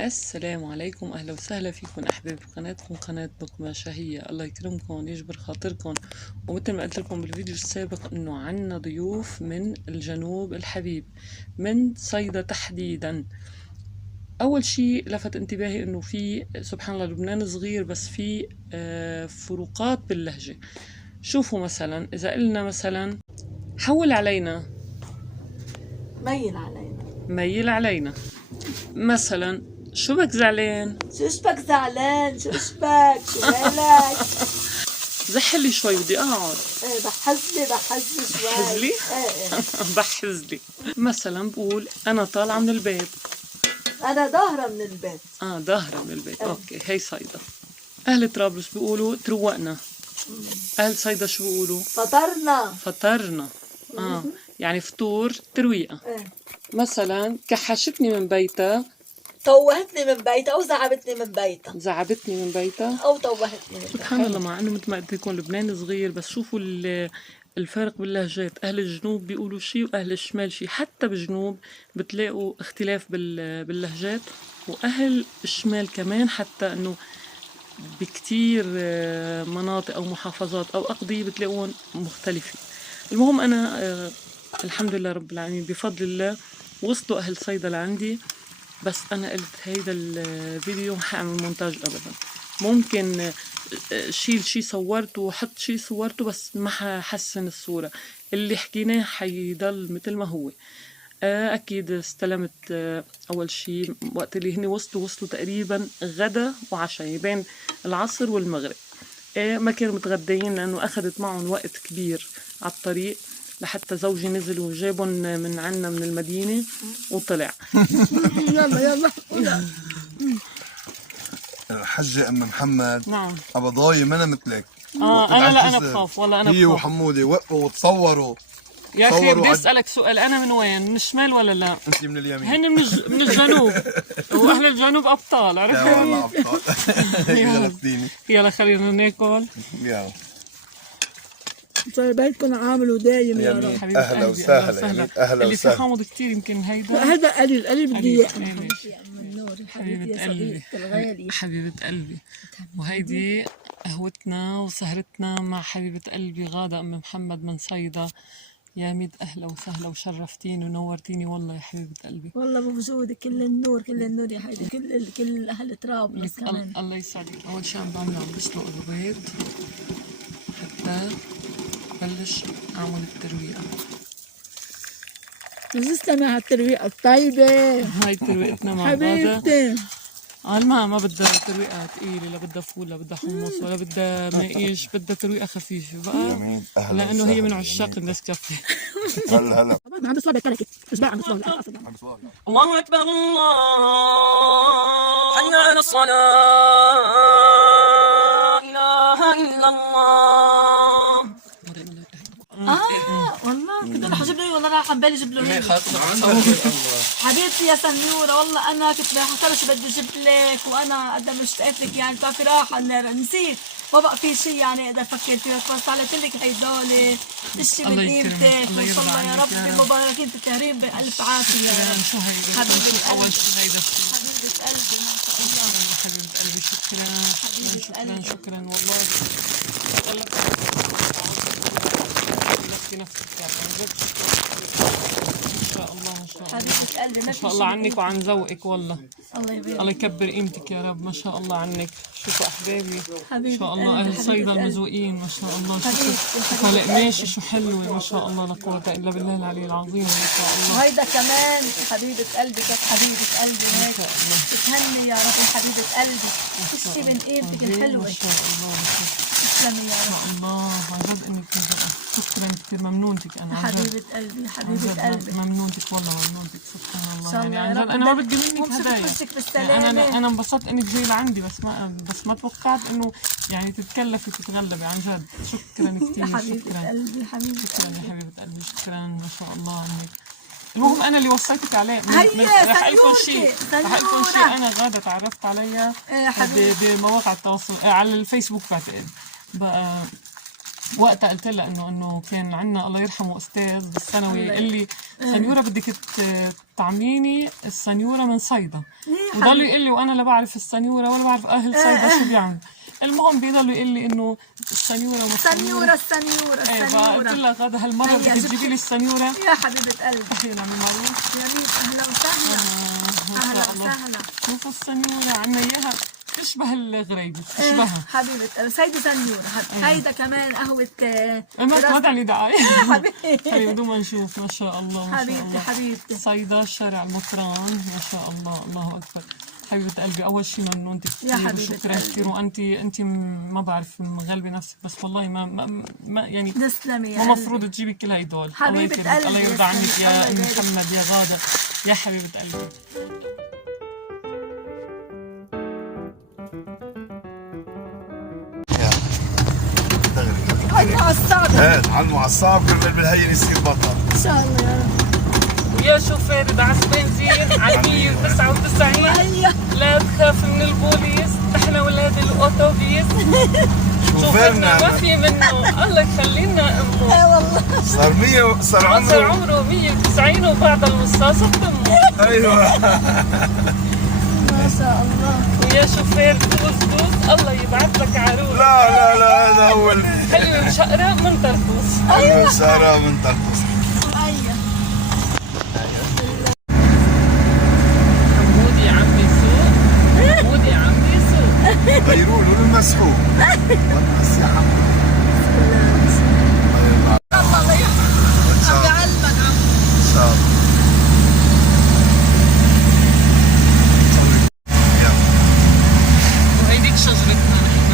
السلام عليكم، اهلا وسهلا فيكم احبابي بقناتكم قناه نقمة شهية. الله يكرمكم يجبر خاطركم. ومثل ما قلت لكم بالفيديو السابق انه عنا ضيوف من الجنوب الحبيب، من صيدا تحديدا. اول شيء لفت انتباهي انه في سبحان الله لبنان صغير بس في فروقات باللهجه. شوفوا مثلا اذا قلنا مثلا حول علينا، ميل علينا. ميل علينا. مثلا شو بك زعلان؟ شو اشبك زعلان؟ شو اشبك؟ شو مالك؟ زحلي شوي بدي اقعد. ايه بحزلي شوي. بحزلي؟ ايه بحزلي. مثلا بقول انا طالعه من البيت. انا ظاهرة من البيت. ظاهره من البيت. اوكي هي صيدا. اهل طرابلس بيقولوا تروقنا. اهل صيدا شو بيقولوا؟ فطرنا. فطرنا. يعني فطور ترويقه. ايه مثلا كحشتني من بيتها. توهتني من بيتها او زعبتني من بيتها. زعبتني من بيتها او توهتني من بيتها. سبحان الله. مع انه مثل ما قلت لكم لبنان صغير بس شوفوا الفرق باللهجات. اهل الجنوب بيقولوا شيء واهل الشمال شيء. حتى بالجنوب بتلاقوا اختلاف باللهجات، واهل الشمال كمان حتى انه بكتير مناطق او محافظات او اقضية بتلاقوهم مختلفين. المهم انا الحمد لله رب العالمين بفضل الله وصلوا اهل صيدا لعندي. بس انا قلت هيدا الفيديو ما حاعمل مونتاج ابدا. ممكن شيل شي صورته وحط شي صورته بس ما ححسن الصورة. اللي حكيناه حيضل مثل ما هو. اكيد استلمت اول شي وقت اللي هني وصلوا تقريبا غدا وعشاء بين العصر والمغرب. ما كانوا متغديين لانه اخذت معهم وقت كبير على الطريق لحتى زوجي نزل وجابهم من عنا من المدينة وطلع. يلا الحجة أم محمد. نعم. أبضاي ما أنا مثلك. أنا لا أنا بخاف والله أنا هي بخاف. وحمودي وقفوا وتصوروا. يا أخي بدي أسألك سؤال، أنا من وين؟ من الشمال ولا لا؟ أنت من اليمين. هن من الجنوب. وأهل الجنوب أبطال، عرفت؟ لا والله أبطال. يلا اديني. يلا خلينا ناكل. يلا. صار بيتكم عامل ودايم يا رب. أهلا وسهلا. أهلا اللي في وسهلا. حامض كتير يمكن هيدا. هذا قليل بدي اياه. حبيبة قلبي. حبيبة قلبي. وهيدي قهوتنا وسهرتنا مع حبيبة قلبي غادة أم محمد من صيدا. يا ميت أهلا وسهلا وشرفتيني ونورتيني والله يا حبيبة قلبي. والله بوجودك كل النور يا حبيبي. كل اهل طرابلس كمان. الله يسعدك. أول شي عم بسلق البيض حتى بلش أعمل الترويقة. تسلمي على الترويقة الطيبة. هاي ترويقتنا مع غادة. حبيبتي ما بدها ترويقة ثقيلة، لا بدها فول لا بدها حمص ولا بدها مناقيش، بدها ترويقة خفيفة بقى لأنه هي من عشاق النسكافيه. هلا عند صوابع كلكي اسبوع عند صوابع. الله أكبر الله حي على الصلاة لا إله إلا الله. والله كنت راح اجيب له، والله راح عبالي اجيب له هي. حبيبتي يا سنوره، والله انا كنت راح شو بدي اجيب لك، وانا قد ما اشتقت لك يعني بتعرفي راحه نسيت ما بقى في شيء يعني اقدر افكر فيه، بس على لك هيدول اشي من قيمتك وان شاء الله يا رب مباركين في التهريب بألف عافيه. شو هيدا؟ حبيبة أول قلبي. شي هيدا حبيبة قلبي ما شاء الله. حبيبة قلبي. شكرا والله. في نفسك يعني ما شاء الله حبيبة قلبي ما شاء الله عنك وعن ذوقك والله. الله يبارك. الله يكبر قيمتك يا رب. ما شاء الله عنك. شوفوا احبابي حبيبة ما شاء الله اهل صيدا المذوقين ما شاء الله. شوفوا القماشه شو حلوه ما شاء الله، لا قوه الا بالله العلي العظيم ما شاء الله. وهيدا كمان حبيبة قلبي، كانت حبيبة قلبي هيك بتهني يا رب حبيبة قلبي. اشتي من قيمتك الحلوة. ما شاء الله تسلمي يا رب. الله عن جد انك شكرا كثير. ممنونتك انا عن جد. حبيبة قلبي حبيبة قلبي. ممنونتك والله ممنونتك سبحان الله. إن شاء الله يعني يا عن جد رب. انا ما بدي منك هدايا. بالسلامة. انا انبسطت انك جاي لعندي بس ما توقعت انه يعني تتكلفي وتتغلبي عن جد. شكرا كثير. حبيبة قلبي حبيبة شكرا قلبي. يا حبيبة قلبي. شكرا ما شاء الله عنك. المهم انا اللي وصيتك عليه. هيا رح لكم شيء انا غادة تعرفت عليها حبيبي بمواقع التواصل على الفيسبوك بعتقد بقى. وقتها قلت لها انه كان عندنا الله يرحمه استاذ بالثانوي يقول لي سنيوره بدك تعمليني السنيوره من صيدا، وضل يقول لي وانا لا بعرف السنيوره ولا بعرف اهل صيدا شو بيعملوا. المهم بيضل يقول لي انه السنيوره السنيوره فقلت لها غدا هالمره بدك تجيبي لي السنيوره يا حبيبه قلبي. تحيه لعمي معروف. يا ميت اهلا وسهلا. اهلا وسهلا. شوفوا السنيوره عنا اياها تشبه الغريبه تشبهها. حبيبه قلبي هيدي سنيوره. هيدا كمان قهوه ما تعملي دعايه حبيبتي. حبيبي بدون ما نشوف ما شاء الله. حبيبتي صيدا شارع المطران ما شاء الله. الله اكبر. حبيبة قلبي أول شيء ممنونتك كثير وشكرا كثير، وأنت ما بعرف مغلبة نفسك بس والله ما يعني تسلمي ما مفروض تجيبي كل هيدول. حبيبة قلبي الله يرضى عنك يا أم محمد يا غادة يا حبيبة قلبي. على المعصب كرمال بالهين يصير بطل ان شاء الله يا رب. ويا شوفير دعس بنزين على 199 لا تخاف من البوليس احنا ولاد الاوتوبيس شوفيرنا ما في منه الله يخلينا امه. اي والله صار عمره 190 وبعد المصاصة بتمه. ايوه ما شاء الله. ويا شوفير دوس الله يبعث لك عروس. لا هذا هو حلوة مشقرة من طرطوس. ايوه سارة من طرطوس. غيروا له المسحوق والناس يا حمود. الله يحفظك عم بعلمك عم. ان شاء الله. وهيديك شجرتنا نحن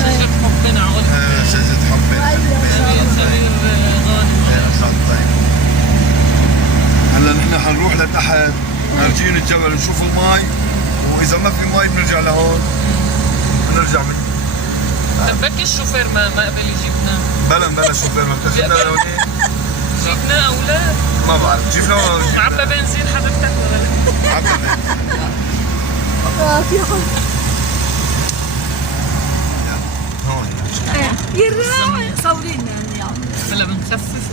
شجرة حبنا عقلت شجرة حبنا صغير غالي. هلا نحن حنروح لتحت نرجين الجبل نشوف المي، واذا ما في مي بنرجع لهون بنرجع طب بركي الشوفير ما قبل يجيبنا. بلا شوفير ما بتجيبنا لهونيك. جبنا اولاد ما بعرف جبنا معبى بنزين حضرتك ولا لا؟ معبى بنزين. في حب. هون يا صورينا يعني يا عمري. هلا بنخفف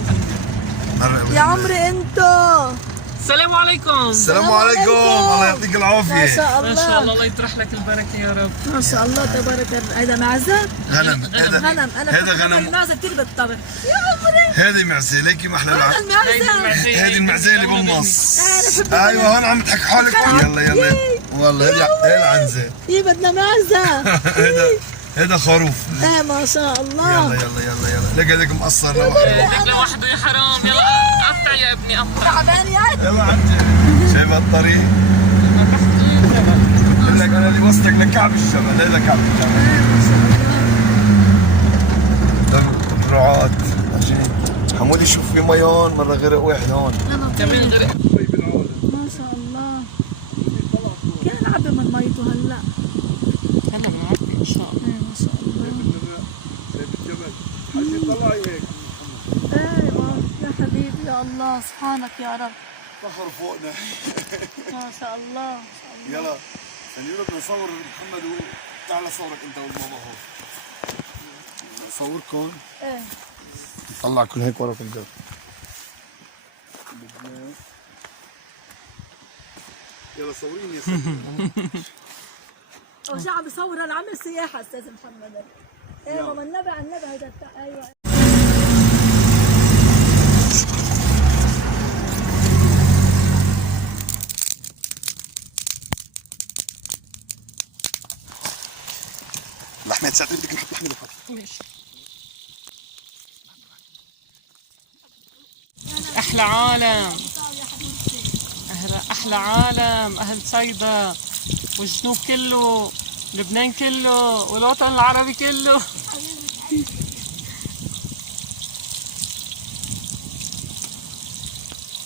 يا عمري انتو. السلام عليكم. السلام عليكم. الله يعطيك العافية. ما شاء الله. ما شاء الله الله يطرح لك البركة يا رب. ما شاء الله تبارك الله. هذا معزة؟ غنم. هذا غنم. المعزة كثير بالطبخ. يا عمري. هذه معزة ليكي ما احلى هذا المعزة. هذه المعزة اللي بالنص. ايوه هون عم تحكي حالك. يلا والله هذه العنزة. بدنا معزة. هذا خروف. ايه ما شاء الله. يلا لك هذاك مقصر لوحده يا حرام. يلا قطع يا ابني قطع. تعبان يعني؟ يلا عنجي شايف الطريق؟ بقول لك انا اللي وصلك لكعب الجبل. هذا كعب الجبل. رعاة حمودي شوف في مي هون مرة غرق واحد هون كمان غرق. ما شاء الله. كان عبي من ميته هلا. هلا بنعبي ان شاء الله. ما شاء الله. شايف الجبل؟ عايزين طلعي هيك. ايوه يا حبيبي يا الله سبحانك يا رب. فخر فوقنا. ما شاء الله. يلا سنيورة بدنا نصور محمد تعال صورك انت والماما هون. صوركم. ايه طلعكم هيك وراكم جد. يلا صوريني يا سيدي. هو شو عم بيصور؟ انا عامل سياحه استاذ محمد. ايه ماما النبي على النبي هيدا ايوه. لحمة ساعتين بدك نحط لحمة بحط. ماشي. احلى عالم. احلى عالم اهل صيدا والجنوب كله لبنان كله والوطن العربي كله.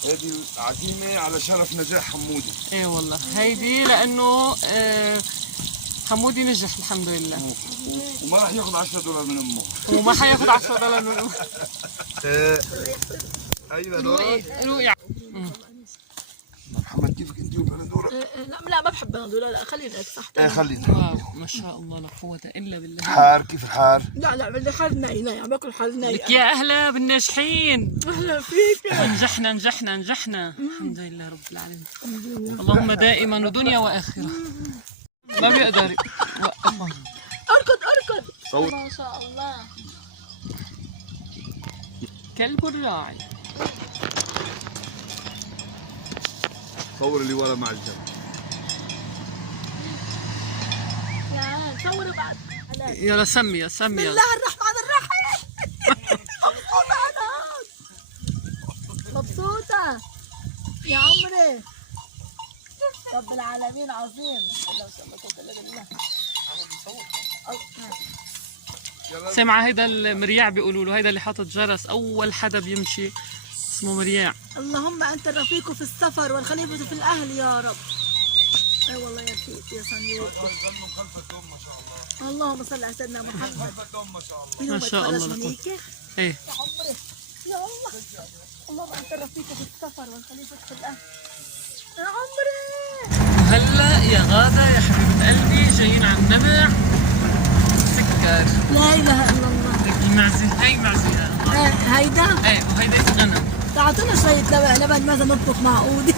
هذه عزيمة على شرف نجاح حمودي. ايه والله هيدي لانه حمودي نجح الحمد لله. وما راح ياخذ $10 من امه. وما حياخذ $10 من امه. ايوه دورك. روقي. محمد كيفك انت وبلندورة؟ صورة. لا ما بحب هذول، لا خلينا هيك صح. ايه خلينا. واو ما شاء الله لا قوة إلا بالله. حار كيف الحار؟ لا بدي حار ناي عم باكل حار ناي. لك يا أهلا بالناجحين. اهلا فيك. نجحنا الحمد لله رب العالمين. اللهم دائما ودنيا وآخرة. ما بيقدر يوقفها. اركض صور. ما شاء الله. كلب الراعي. صور اللي ورا مع الجبل. يا صور بعد. يلا سمي بسم الله الرحمن الرحيم. مبسوطة أنا. مبسوطة يا عمري. رب العالمين عظيم. سمعة هيدا المرياع بيقولوا له، هيدا اللي حاطط جرس أول حدا بيمشي اسمه مرياع. اللهم أنت الرفيق في السفر والخليفة في الأهل يا رب. اي والله يا رفيق يا سنيور. اللهم صل على سيدنا محمد. ما شاء الله لكم. ايه يا عمري يا الله. اللهم انت الرفيق في السفر والخليفة في الاهل يا عمري. وهلا يا غادة يا حبيبة قلبي جايين على النبع سكر. لا اله الا الله. لك المعزة هي معزة. هيدا ايه وهيدا غنم. تعطونا شوية لبن ماذا نطبخ مع عودي.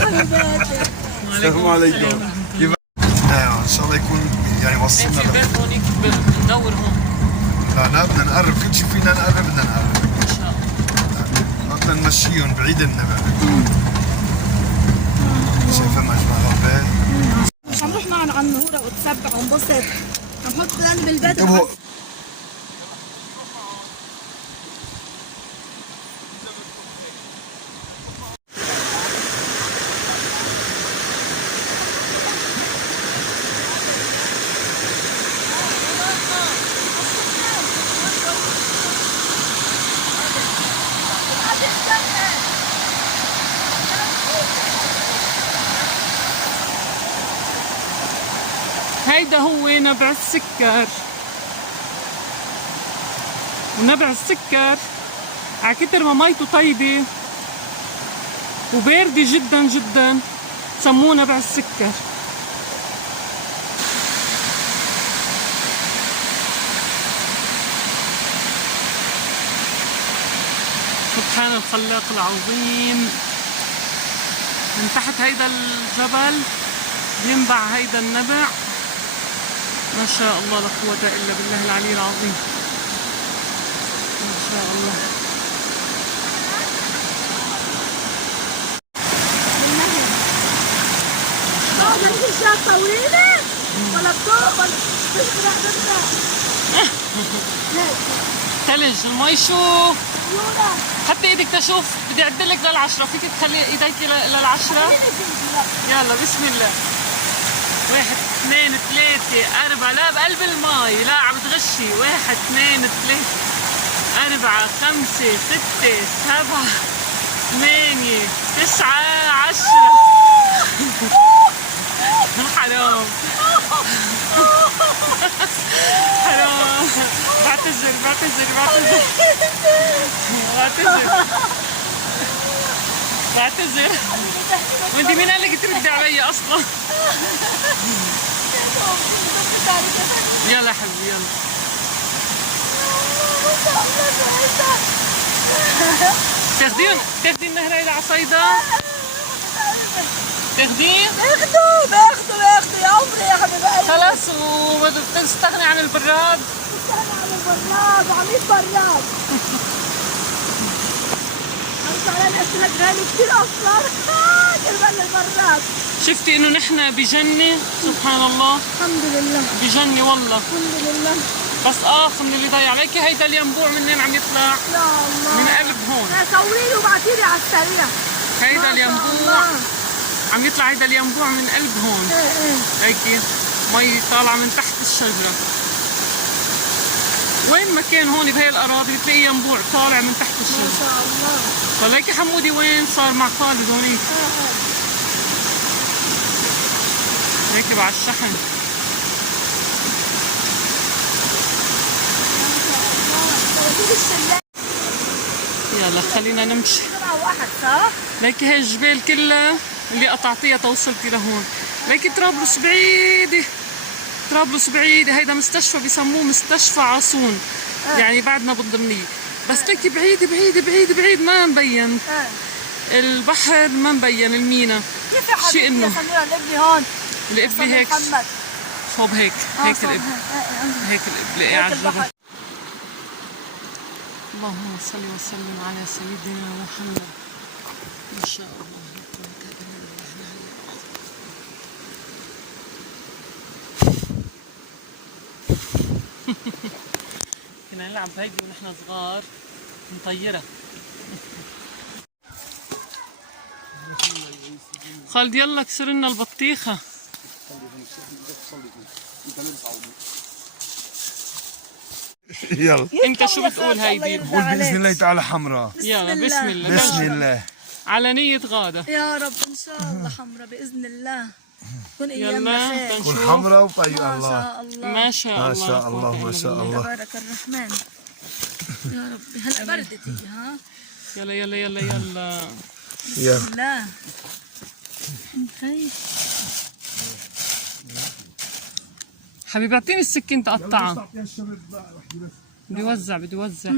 حبيباتي. السلام عليكم. كيف؟ ان شاء الله يكون يعني وصلنا. في البيت هونيك بندور هون. لا بدنا نقرب، كل شيء فينا نقرب بدنا نقرب. ان شاء الله. بدنا نمشيهم بعيد النبع. شايفه مجمع هون. عم نروح معهم على النهورة وتسبح ونبسط. عم نحط لنا بالبيت. هيدا هو نبع السكر. ونبع السكر على كتر ما ميته طيبة وباردة جدا سموه نبع السكر. سبحان الخلاق العظيم. من تحت هيدا الجبل ينبع هيدا النبع. ما شاء الله لا قوة إلا بالله العلي العظيم. ما شاء الله. طويلة ولا بطول ثلج المي شو؟ حطي ايدك تشوف. بدي اعدلك لل10. فيك تخلي ايديك لل10. يلا بسم الله. 1 2 3 4. لا بقلب المي. لا عم تغشي. 1 2 3 4 5 6 7 8 9 10. حرام حرام. بعتذر. وانت مين قال لك تردي علي اصلا؟ يلا حبيبي يلا. تاخدين النهر الى عصيدة؟ تاخدين؟ باخده يا عمري يا حبيبي. خلاص وبتستغني عن البراد؟ بستغني عن البراد وعميد براد. على الاسماك غالي كثير اصلا. كربان البراد. شفتي انه نحن بجنة سبحان الله. الحمد لله بجنة والله. الحمد لله. بس من اللي ضيع عليكي هيدا الينبوع منين عم يطلع؟ يا الله من قلب هون. صوري لي وابعتي على السريع. هيدا الينبوع عم يطلع. هيدا الينبوع من قلب هون. هيك مي طالعة من تحت الشجرة. وين ما كان هون بهي الأراضي بتلاقي ينبوع طالع من تحت الشجرة. ما شاء الله. وليكي حمودي وين صار مع خالد هونيك؟ راكب على الشحن. يلا خلينا نمشي. واحد صح؟ ليكي هي الجبال كلها اللي قطعتيها توصلتي لهون. ليكي طرابلس بعيدة، طرابلس بعيدة. هيدا مستشفى بسموه مستشفى عصون، يعني بعدنا بالضمنية، بس ليكي بعيدة بعيدة بعيدة بعيد ما مبين. البحر ما مبين، المينا كيف يا حبيبتي يا سميرة القبلي هون؟ القبلة هيك صوب هيك، هيك القبلة، هيك القبلة قاعد جنبها. اللهم صل وسلم على سيدنا محمد. ما شاء الله. كنا نلعب هيدي ونحن صغار، نطيرها. خالد يلا كسر لنا البطيخة. يلا انت شو بتقول هيدي؟ قول باذن الله تعالى حمراء. يلا بسم الله. بسم الله. على نية غادة. يا رب ان شاء الله حمراء باذن الله. كن يلا ايامنا خير. كل حمراء وطيب الله. ما شاء الله ما شاء ما الله. شاء الله ما شاء الله. تبارك الرحمن. يا ربي هلا بردت هي ها. يلا يلا يلا يلا. يلا لا هي حبيبي اعطيني السكين تقطعها. بدي وزع بدي وزع.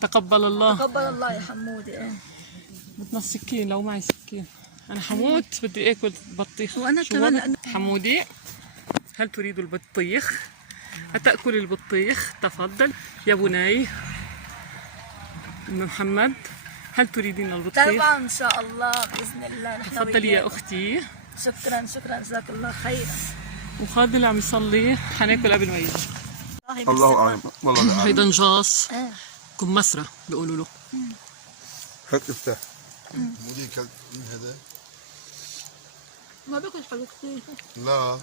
تقبل الله. تقبل الله يا حمودي. ايه بدنا السكين، لو معي سكين انا حموت بدي اكل بطيخ. وانا شو كمان وضع؟ حمودي هل تريد البطيخ؟ أتأكل البطيخ؟ تفضل يا بني. أم محمد هل تريدين البطيخ؟ طبعا ان شاء الله باذن الله. نحن تفضلي يا وياك. اختي. شكرا شكرا جزاك الله خيرا. وخالد اللي عم يصلي حناكل قبل ما يجي. الله اعلم والله اعلم. هيدا نجاص ايه كمثرى بيقولوا له. هات افتح. مودي كل من هذا؟ ما باكل حبيبتي. لا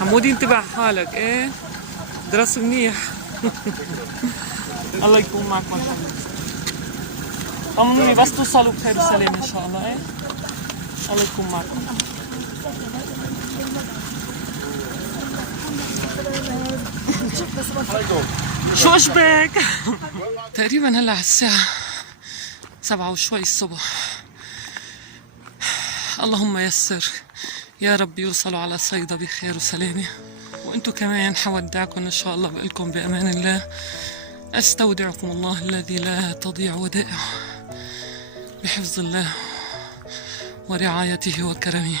حمودي انتبه حالك. ايه درس منيح. الله يكون معكم ان شاء الله. طمنوني بس توصلوا بخير وسلام ان شاء الله. ايه الله يكون معكم. شو اشبك؟ تقريبا هلا على الساعة 7 وشوي الصبح. اللهم يسر يا رب يوصلوا على صيدا بخير وسلامة، وانتم كمان حودعكم ان شاء الله. بقلكم بامان الله. استودعكم الله الذي لا تضيع ودائعه، بحفظ الله ورعايته وكرمه.